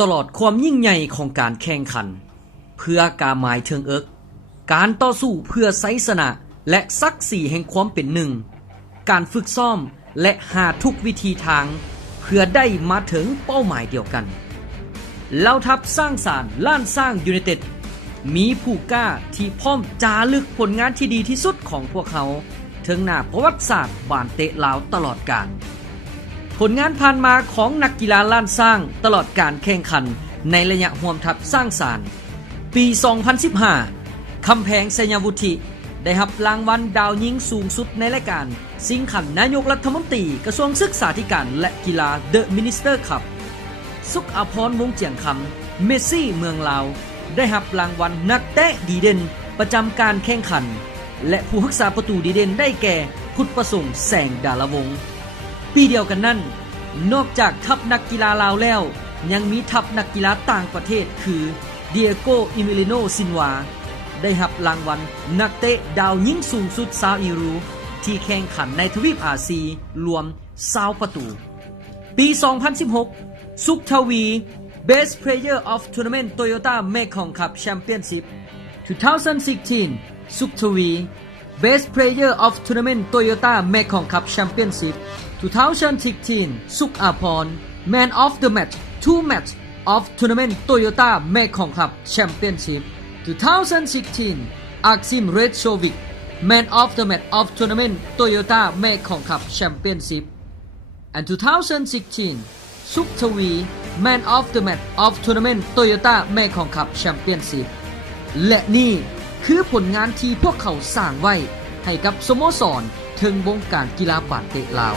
ตลอดความยิ่งใหญ่ของการแข่งขันเพื่อการหมายเทิงเอิกการต่อสู้เพื่อไสชนะและศักดิ์ศรีแห่งความเป็นหนึ่งการฝึกซ้อมและหาทุกวิธีทางเพื่อได้มาถึงเป้าหมายเดียวกันเหล่าทัพสร้างสรรค์ล้านสร้างยูไนเต็ดมีผู้กล้าที่พร้อมจารึกผลงานที่ดีที่สุดของพวกเขาถึงหน้าประวัติศาสตร์บ้านเตะลาวตลอดกาลผลงานผ่านมาของนักกีฬาล้านสร้างตลอดการแข่งขันในระยะห่วมทัพสร้างสรรค์ปี 2015 คำแพงไสยวุฒิได้รับรางวัลดาวยิงสูงสุดในรายการชิงขันนายกรัฐมนตรีกระทรวงศึกษาธิการและกีฬา The Minister Cup สุขอภรณ์วงเจียงคำเมสซี่เมืองลาวได้รับรางวัลนักเตะดีเด่นประจำการแข่งขันและผู้รักษาประตูดีเด่นได้แก่พุทธประสงค์แสงดาลวงศ์ปีเดียวกันนั้นนอกจากทัพนักกีฬาลาวแล้วยังมีทัพนักกีฬาต่างประเทศคือเดียโกอิมิลิโนซินวาได้รับรางวัลนักเตะดาวยิงสูงสุด20ยูโรที่แข่งขันในทวีปอาเซียนรวม20ประตูปี 2016 สุขทวี Best Player of Tournament Toyota Mekong Cup Championship 2016 สุขทวี Best Player of Tournament Toyota Mekong Cup Championship 2016 สุขอาภรณ์ Man of the Match 2 Match of Tournament Toyota Mekong Cup Championship 2016 Aksim Redshovic Man of the Match of Tournament Toyota Mekong Cup Championship and 2016 Suk Thawi Man of the Match of Tournament Toyota Mekong Cup Championship และนี่คือผลงานที่พวกเขาสร้างไว้ให้กับสโมสรถึงวงการกีฬาบ้านเตะลาว